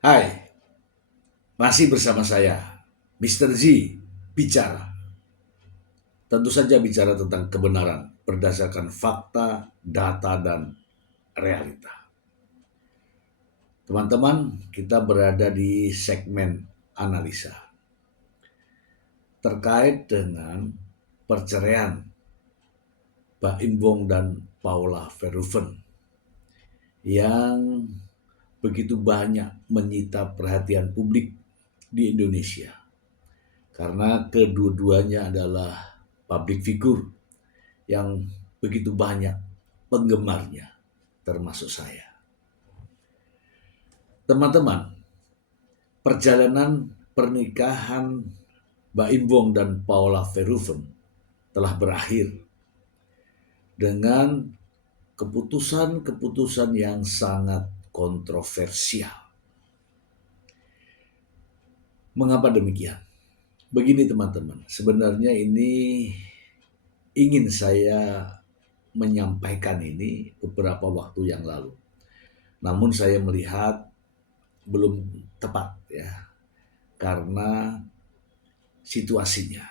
Hai, masih bersama saya, Mr. Z, bicara. Tentu saja bicara tentang kebenaran berdasarkan fakta, data, dan realita. Teman-teman, kita berada di segmen analisa terkait dengan perceraian Baim Wong dan Paula Verhoeven yang begitu banyak menyita perhatian publik di Indonesia. Karena kedua-duanya adalah public figure yang begitu banyak penggemarnya, termasuk saya. Teman-teman, perjalanan pernikahan Baim Wong dan Paula Verhoeven telah berakhir dengan keputusan-keputusan yang sangat kontroversial. Mengapa demikian? Begini teman-teman, sebenarnya ini ingin saya menyampaikan ini beberapa waktu yang lalu. Namun saya melihat belum tepat ya, karena situasinya.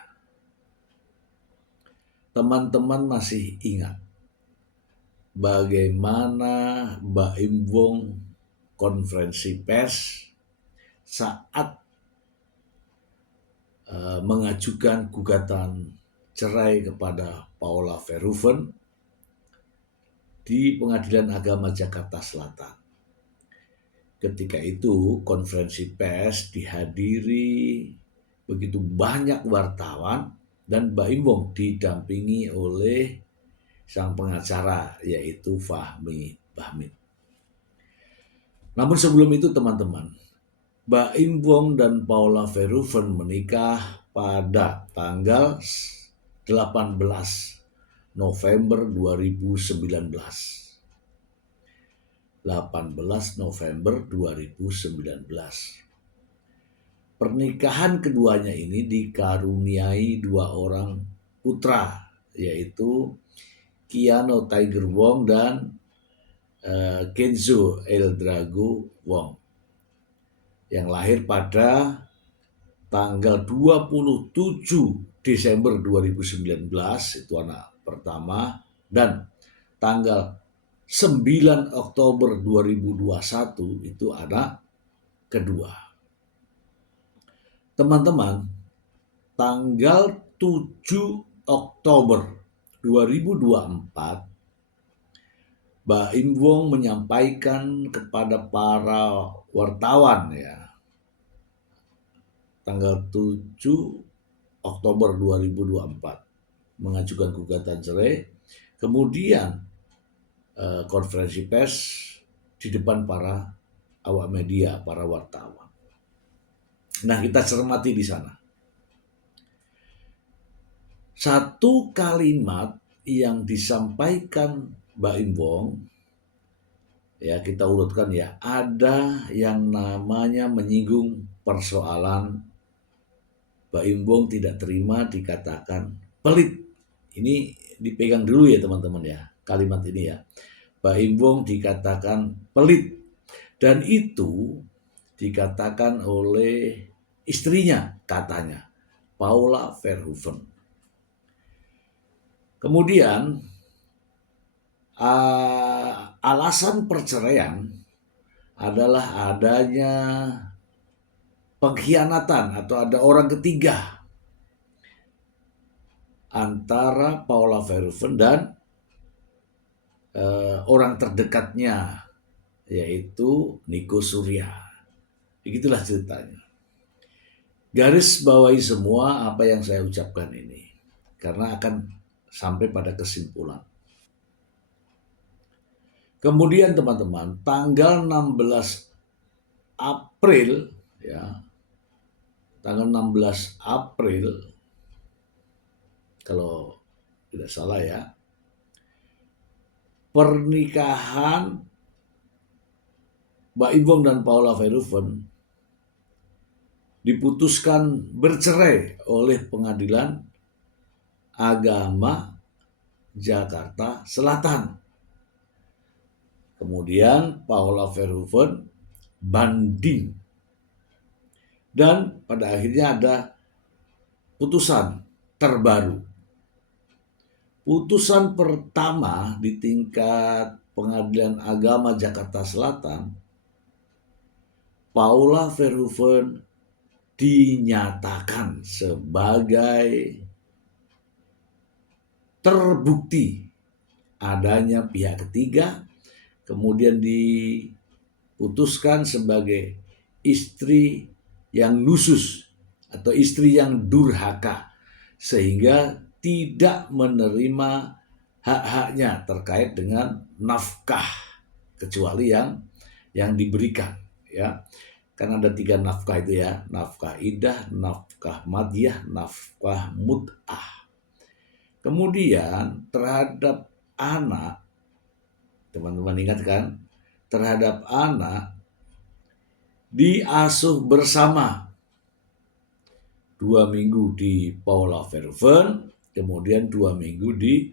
Teman-teman masih ingat bagaimana Baim Wong konferensi pers saat mengajukan gugatan cerai kepada Paula Verhoeven di Pengadilan Agama Jakarta Selatan. Ketika itu konferensi pers dihadiri begitu banyak wartawan dan Baim Wong didampingi oleh sang pengacara yaitu Fahmi Bahmid. Namun sebelum itu teman-teman, Baim Wong dan Paula Verhoeven menikah pada tanggal 18 November 2019. 18 November 2019. Pernikahan keduanya ini dikaruniai dua orang putra, yaitu Keanu Tiger Wong dan Kenzo El Drago Wong, yang lahir pada tanggal 27 Desember 2019, itu anak pertama, dan tanggal 9 Oktober 2021 itu anak kedua. Teman-teman, tanggal 7 Oktober 2024, Baim Wong menyampaikan kepada para wartawan ya, tanggal 7 Oktober 2024 mengajukan gugatan cerai, kemudian konferensi pers di depan para awak media, para wartawan. Nah, kita cermati di sana. Satu kalimat yang disampaikan Baim Wong, ya kita urutkan ya, ada yang namanya menyinggung persoalan Baim Wong tidak terima dikatakan pelit. Ini dipegang dulu ya teman-teman ya, kalimat ini ya. Baim Wong dikatakan pelit, dan itu dikatakan oleh istrinya katanya, Paula Verhoeven. Kemudian alasan perceraian adalah adanya pengkhianatan atau ada orang ketiga antara Paula Verhoeven dan orang terdekatnya yaitu Nico Surya. Begitulah ceritanya. Garis bawahi semua apa yang saya ucapkan ini, karena akan sampai pada kesimpulan. Kemudian teman-teman, tanggal 16 April ya, tanggal 16 April kalau tidak salah ya, pernikahan Baim Wong dan Paula Verhoeven diputuskan bercerai oleh Pengadilan Agama Jakarta Selatan. Kemudian Paula Verhoeven banding Dan pada akhirnya ada putusan terbaru. Putusan pertama di tingkat Pengadilan Agama Jakarta Selatan, Paula Verhoeven dinyatakan sebagai terbukti adanya pihak ketiga, kemudian diputuskan sebagai istri yang nusus atau istri yang durhaka, sehingga tidak menerima hak-haknya terkait dengan nafkah kecuali yang diberikan, ya. Kan ada 3 nafkah itu ya, nafkah idah, nafkah madiyah, nafkah mut'ah. Kemudian terhadap anak, teman-teman ingat kan, terhadap anak diasuh bersama 2 minggu di Paula Verhoeven, kemudian 2 minggu di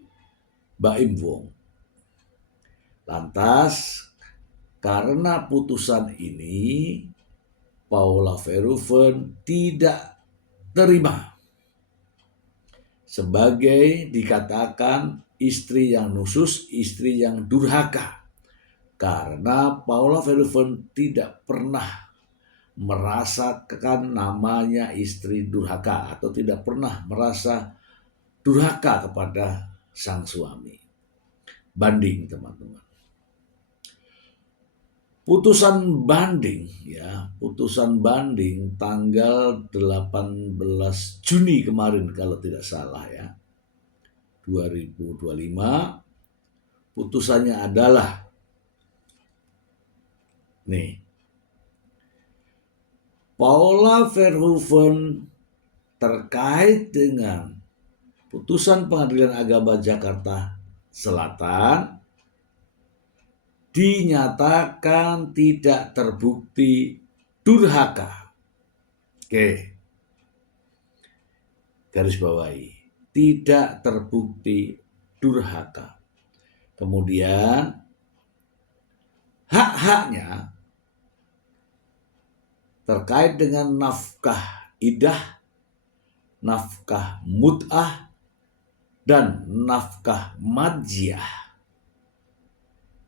Baim Wong. Lantas karena putusan ini Paula Verhoeven tidak terima sebagai dikatakan istri yang nusus, istri yang durhaka. Karena Paula Verhoeven tidak pernah merasakan namanya istri durhaka atau tidak pernah merasa durhaka kepada sang suami. Banding, teman-teman. Putusan banding tanggal 18 Juni kemarin kalau tidak salah ya, 2025. Putusannya adalah nih, Paula Verhoeven terkait dengan putusan Pengadilan Agama Jakarta Selatan dinyatakan tidak terbukti durhaka. Oke, garis bawahi, tidak terbukti durhaka. Kemudian hak-haknya terkait dengan nafkah idah, nafkah mut'ah, dan nafkah madiyah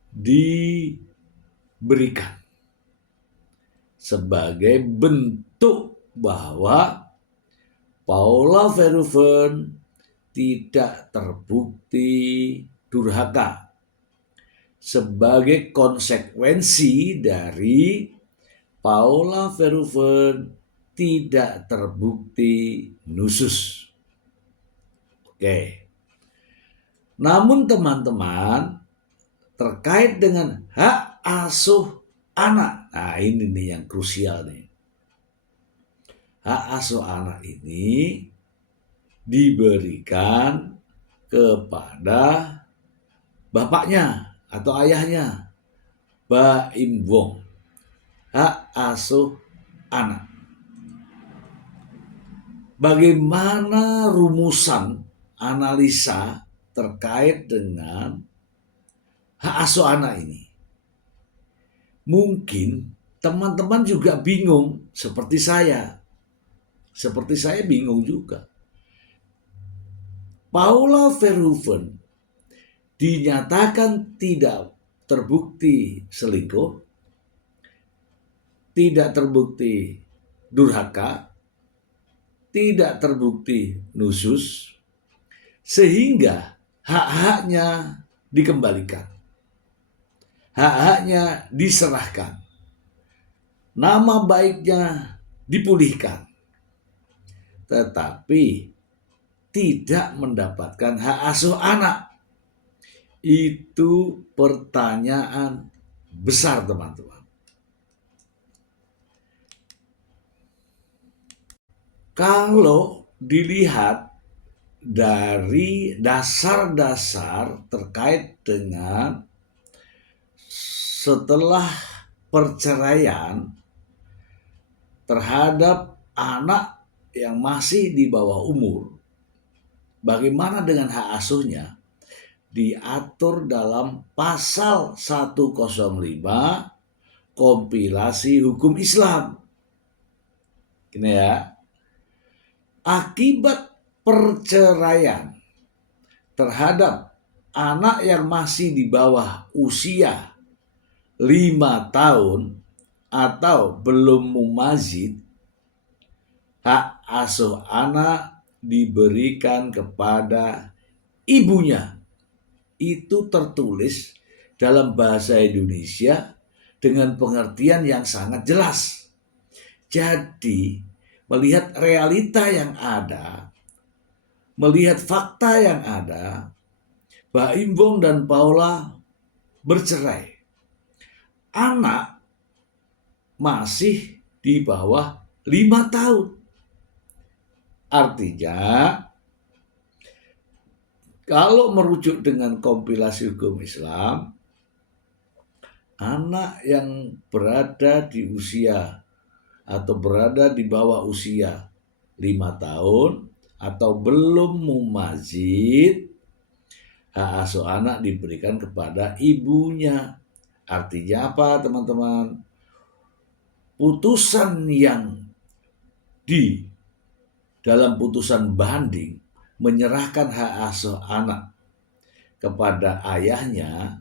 diberikan sebagai bentuk bahwa Paula Verhoeven tidak terbukti durhaka sebagai konsekuensi dari Paula Verhoeven tidak terbukti nusus. Oke. Namun teman-teman, terkait dengan hak asuh anak. Nah, ini nih yang krusial nih. Hak asuh anak ini diberikan kepada bapaknya atau ayahnya, Baim Wong. Hak asuh anak. Bagaimana rumusan analisa terkait dengan hak asuh anak ini? Mungkin teman-teman juga bingung seperti saya. Seperti saya bingung juga. Paula Verhoeven dinyatakan tidak terbukti selingkuh, tidak terbukti durhaka, tidak terbukti nusus, sehingga hak-haknya dikembalikan. Hak-haknya diserahkan. Nama baiknya dipulihkan. Tetapi tidak mendapatkan hak asuh anak. Itu pertanyaan besar, teman-teman. Kalau dilihat dari dasar-dasar terkait dengan setelah perceraian terhadap anak yang masih di bawah umur, bagaimana dengan hak asuhnya? Diatur dalam pasal 105 kompilasi hukum Islam. Ini ya, akibat perceraian terhadap anak yang masih di bawah usia 5 tahun atau belum mumazid, hak asuh anak diberikan kepada ibunya. Itu tertulis dalam bahasa Indonesia dengan pengertian yang sangat jelas. Jadi, melihat realita yang ada, melihat fakta yang ada, Mbak Imbong dan Paula bercerai. Anak masih di bawah 5 tahun. Artinya, kalau merujuk dengan kompilasi hukum Islam, anak yang berada di usia atau berada di bawah usia 5 tahun atau belum mumazid, hak asuh anak diberikan kepada ibunya. Artinya apa, teman-teman? Putusan yang di dalam putusan banding menyerahkan hak asuh anak kepada ayahnya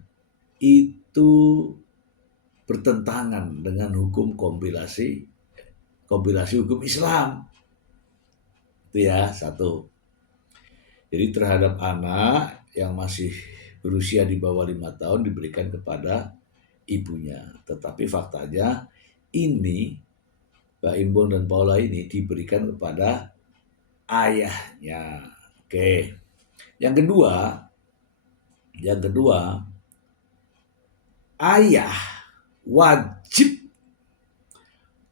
itu bertentangan dengan hukum kompilasi hukum Islam. Itu ya, satu. Jadi terhadap anak yang masih berusia di bawah 5 tahun diberikan kepada ibunya. Tetapi faktanya ini Mbak Imbong dan Paula ini diberikan kepada ayahnya. Oke. Yang kedua, ayah wajib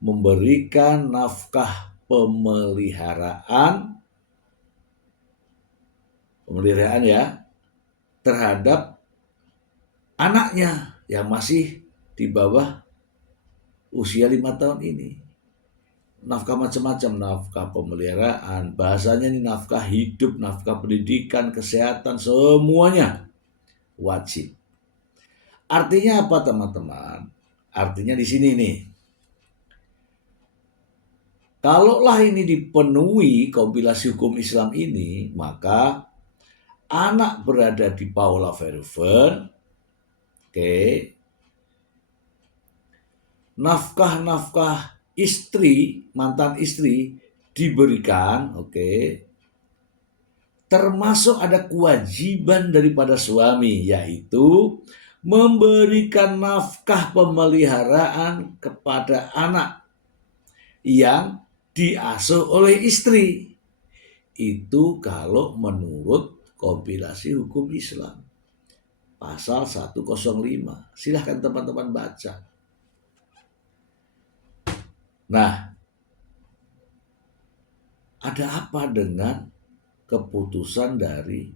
memberikan nafkah pemeliharaan ya terhadap anaknya yang masih di bawah usia 5 tahun ini. Nafkah macam-macam, nafkah pemeliharaan, bahasanya ini nafkah hidup, nafkah pendidikan, kesehatan, semuanya wajib. Artinya apa, teman-teman? Artinya di sini nih, kalaulah ini dipenuhi kompilasi hukum Islam ini, maka anak berada di Paula Verhoeven, nafkah-nafkah istri, mantan istri diberikan, termasuk ada kewajiban daripada suami, yaitu memberikan nafkah pemeliharaan kepada anak yang diasuh oleh istri. Itu kalau menurut kompilasi hukum Islam pasal 105. Silahkan teman-teman baca. Nah, ada apa dengan keputusan dari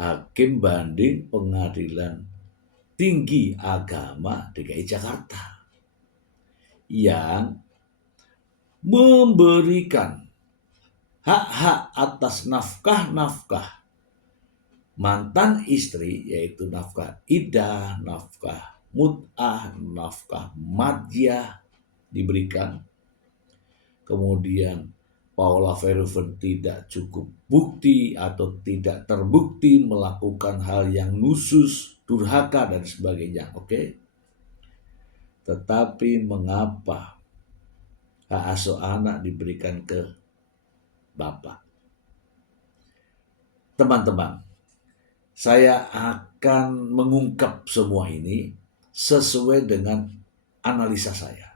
Hakim Banding Pengadilan Tinggi Agama DKI Jakarta yang memberikan hak-hak atas nafkah-nafkah mantan istri, yaitu nafkah iddah, nafkah mut'ah, nafkah madjah diberikan. Kemudian Paula Verhoeven tidak cukup bukti atau tidak terbukti melakukan hal yang nusus, durhaka dan sebagainya. Tetapi mengapa hak asuh anak diberikan ke bapak? Teman-teman, saya akan mengungkap semua ini sesuai dengan analisa saya.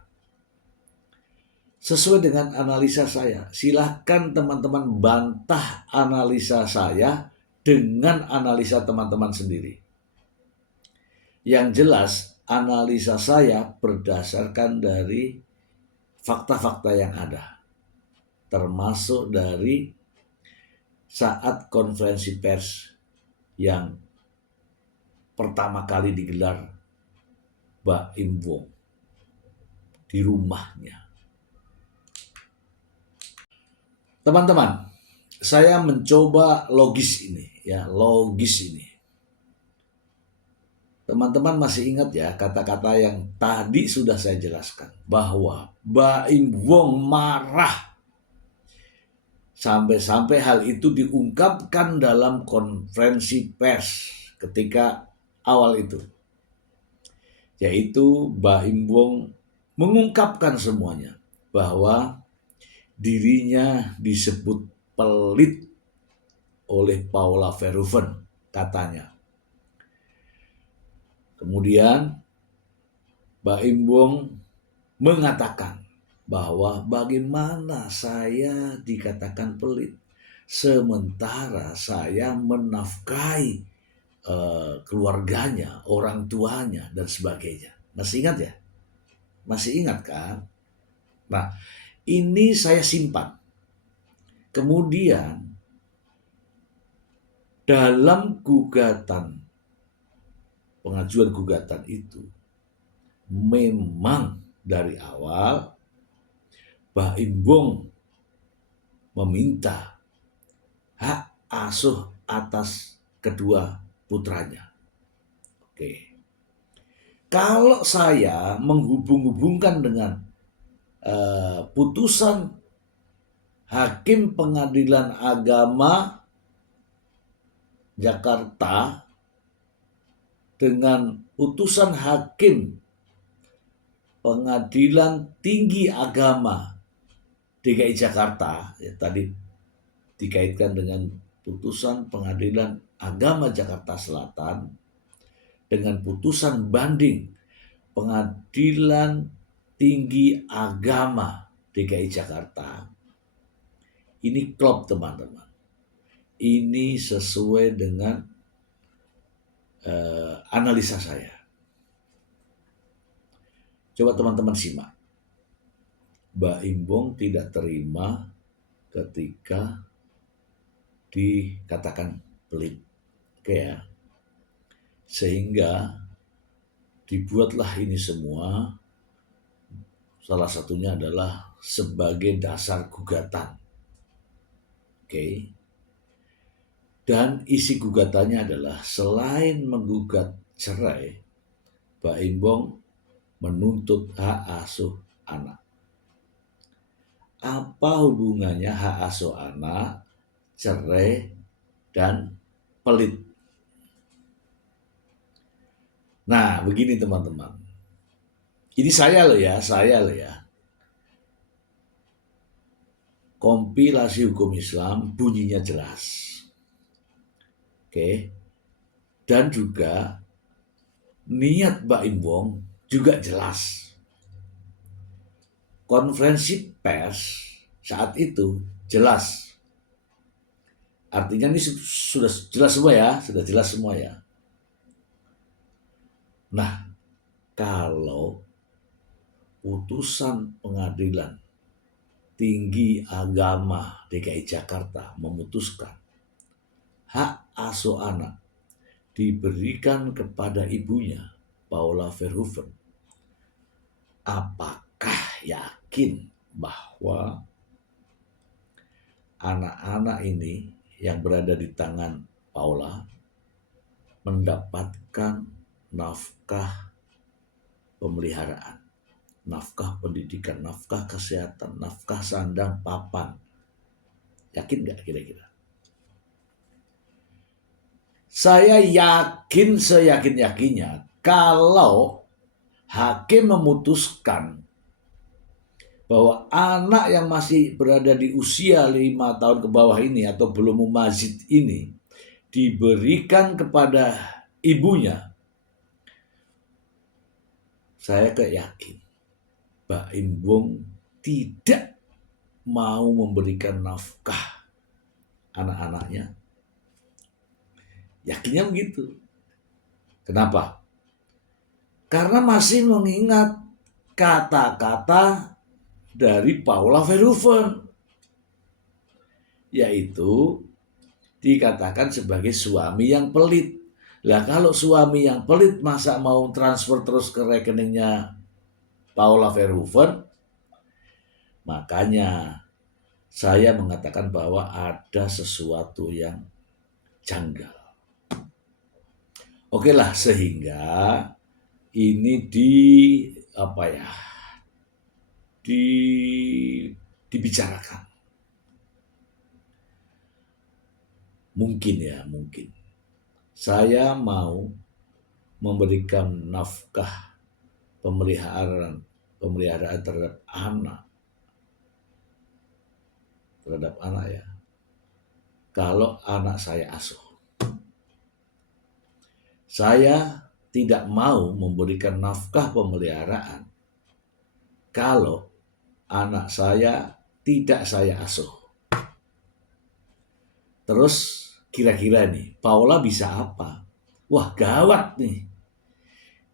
Sesuai dengan analisa saya, silahkan teman-teman bantah analisa saya dengan analisa teman-teman sendiri. Yang jelas, analisa saya berdasarkan dari fakta-fakta yang ada, termasuk dari saat konferensi pers yang pertama kali digelar Mbak Imbong di rumahnya. Teman-teman, saya mencoba logis ini. Teman-teman masih ingat ya kata-kata yang tadi sudah saya jelaskan. Bahwa Baim Wong marah. Sampai-sampai hal itu diungkapkan dalam konferensi pers ketika awal itu. Yaitu Baim Wong mengungkapkan semuanya. Bahwa dirinya disebut pelit oleh Paula Verhoeven katanya. Kemudian Baim Wong mengatakan bahwa bagaimana saya dikatakan pelit sementara saya menafkahi keluarganya, orang tuanya dan sebagainya. Masih ingat ya? Masih ingat kan? Nah, ini saya simpan. Kemudian dalam pengajuan gugatan itu memang dari awal Baim Wong meminta hak asuh atas kedua putranya. Oke. Kalau saya menghubung-hubungkan dengan putusan Hakim Pengadilan Agama Jakarta dengan putusan Hakim Pengadilan Tinggi Agama DKI Jakarta, ya tadi dikaitkan dengan putusan Pengadilan Agama Jakarta Selatan dengan putusan banding Pengadilan Tinggi Agama DKI Jakarta. Ini klop teman-teman. Ini sesuai dengan analisa saya. Coba teman-teman simak. Baim Wong tidak terima ketika dikatakan pelit. Oke ya. Sehingga dibuatlah ini semua, salah satunya adalah sebagai dasar gugatan. Oke. Dan isi gugatannya adalah selain menggugat cerai, Baim Wong menuntut hak asuh anak. Apa hubungannya hak asuh anak, cerai, dan pelit? Nah, begini teman-teman. Ini saya loh ya. Kompilasi hukum Islam bunyinya jelas. Oke. Dan juga niat Baim Wong juga jelas. Konferensi pers saat itu jelas. Artinya ini sudah jelas semua ya. Nah, kalau putusan Pengadilan Tinggi Agama DKI Jakarta memutuskan hak asuh anak diberikan kepada ibunya, Paula Verhoeven, apakah yakin bahwa anak-anak ini yang berada di tangan Paula mendapatkan nafkah pemeliharaan, nafkah pendidikan, nafkah kesehatan, nafkah sandang, papan? Yakin nggak kira-kira? Saya yakin seyakin-yakinnya kalau hakim memutuskan bahwa anak yang masih berada di usia 5 tahun ke bawah ini atau belum mumazid ini diberikan kepada ibunya, saya yakin Baim Wong tidak mau memberikan nafkah anak-anaknya. Yakinnya begitu. Kenapa? Karena masih mengingat kata-kata dari Paula Verhoeven, yaitu dikatakan sebagai suami yang pelit. Lah kalau suami yang pelit masa mau transfer terus ke rekeningnya Paula Verhoeven? Makanya saya mengatakan bahwa ada sesuatu yang janggal. Oke lah, sehingga ini apa ya, di dibicarakan. Mungkin saya mau memberikan nafkah pemeliharaan terhadap anak ya. Kalau anak saya asuh, saya tidak mau memberikan nafkah pemeliharaan kalau anak saya tidak saya asuh. Terus kira-kira nih, Paula bisa apa? Wah, gawat nih.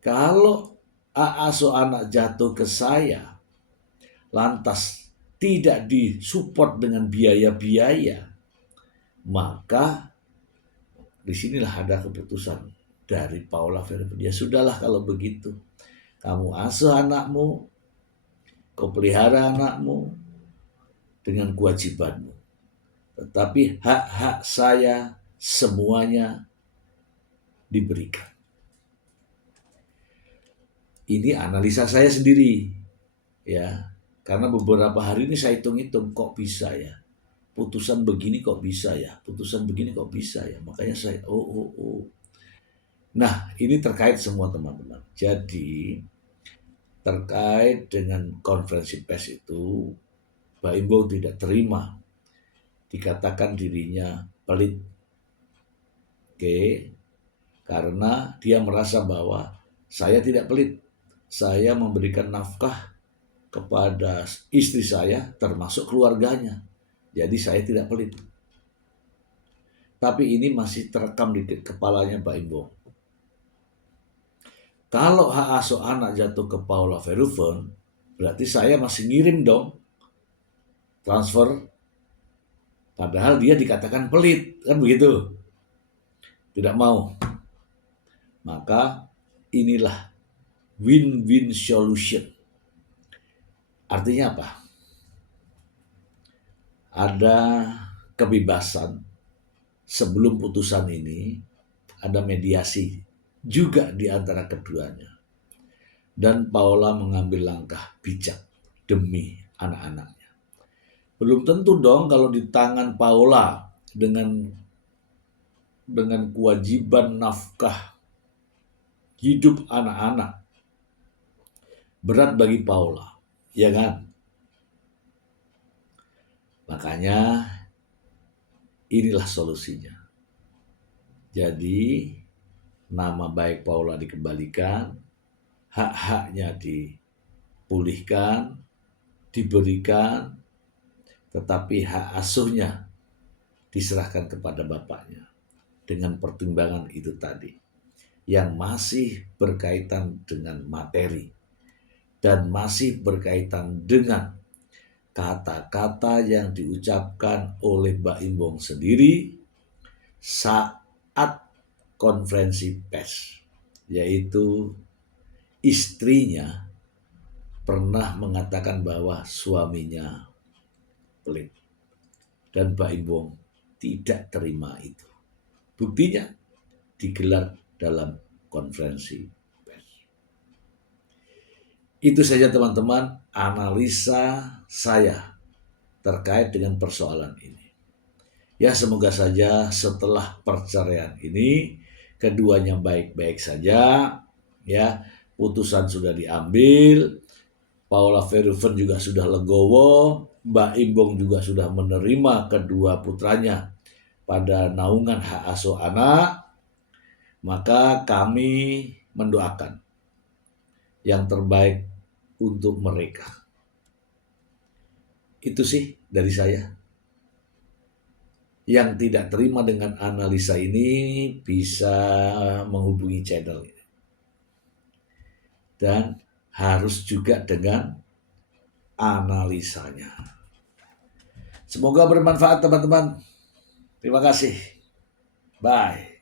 Kalau asuh anak jatuh ke saya, lantas tidak disupport dengan biaya-biaya, maka disinilah ada keputusan dari Paula Verhoeven. Ya sudahlah kalau begitu. Kamu asuh anakmu, kau pelihara anakmu dengan kewajibanmu. Tetapi hak-hak saya semuanya diberikan. Ini analisa saya sendiri, ya. Karena beberapa hari ini saya hitung-hitung, kok bisa ya? Putusan begini kok bisa ya? Putusan begini kok bisa ya? Makanya saya, oh. Nah, ini terkait semua teman-teman. Jadi, terkait dengan konferensi pers itu, Mbak Imbo tidak terima dikatakan dirinya pelit. Oke, karena dia merasa bahwa saya tidak pelit. Saya memberikan nafkah kepada istri saya termasuk keluarganya. Jadi saya tidak pelit. Tapi ini masih terekam di kepalanya Mbak Imbo. Kalau hak asuh anak jatuh ke Paula Verhoeven, berarti saya masih ngirim dong transfer. Padahal dia dikatakan pelit, kan begitu. Tidak mau. Maka inilah win-win solution. Artinya apa? Ada kebebasan sebelum putusan ini, ada mediasi juga di antara keduanya. Dan Paula mengambil langkah bijak demi anak-anaknya. Belum tentu dong kalau di tangan Paula dengan kewajiban nafkah hidup anak-anak. Berat bagi Paula, ya kan? Makanya inilah solusinya. Jadi nama baik Paula dikembalikan, hak-haknya dipulihkan, diberikan, tetapi hak asuhnya diserahkan kepada bapaknya dengan pertimbangan itu tadi yang masih berkaitan dengan materi dan masih berkaitan dengan kata-kata yang diucapkan oleh Mbak Imbong sendiri saat konferensi pers, yaitu istrinya pernah mengatakan bahwa suaminya pelit dan Mbak Imbong tidak terima itu. Buktinya digelar dalam konferensi pers. Itu saja teman-teman analisa saya terkait dengan persoalan ini. Ya semoga saja setelah perceraian ini keduanya baik-baik saja, ya putusan sudah diambil, Paula Verhoeven juga sudah legowo, Mbak Imbong juga sudah menerima kedua putranya pada naungan hak asuh anak, maka kami mendoakan yang terbaik untuk mereka. Itu sih dari saya. Yang tidak terima dengan analisa ini bisa menghubungi channel ini. Dan harus juga dengan analisanya. Semoga bermanfaat teman-teman. Terima kasih. Bye.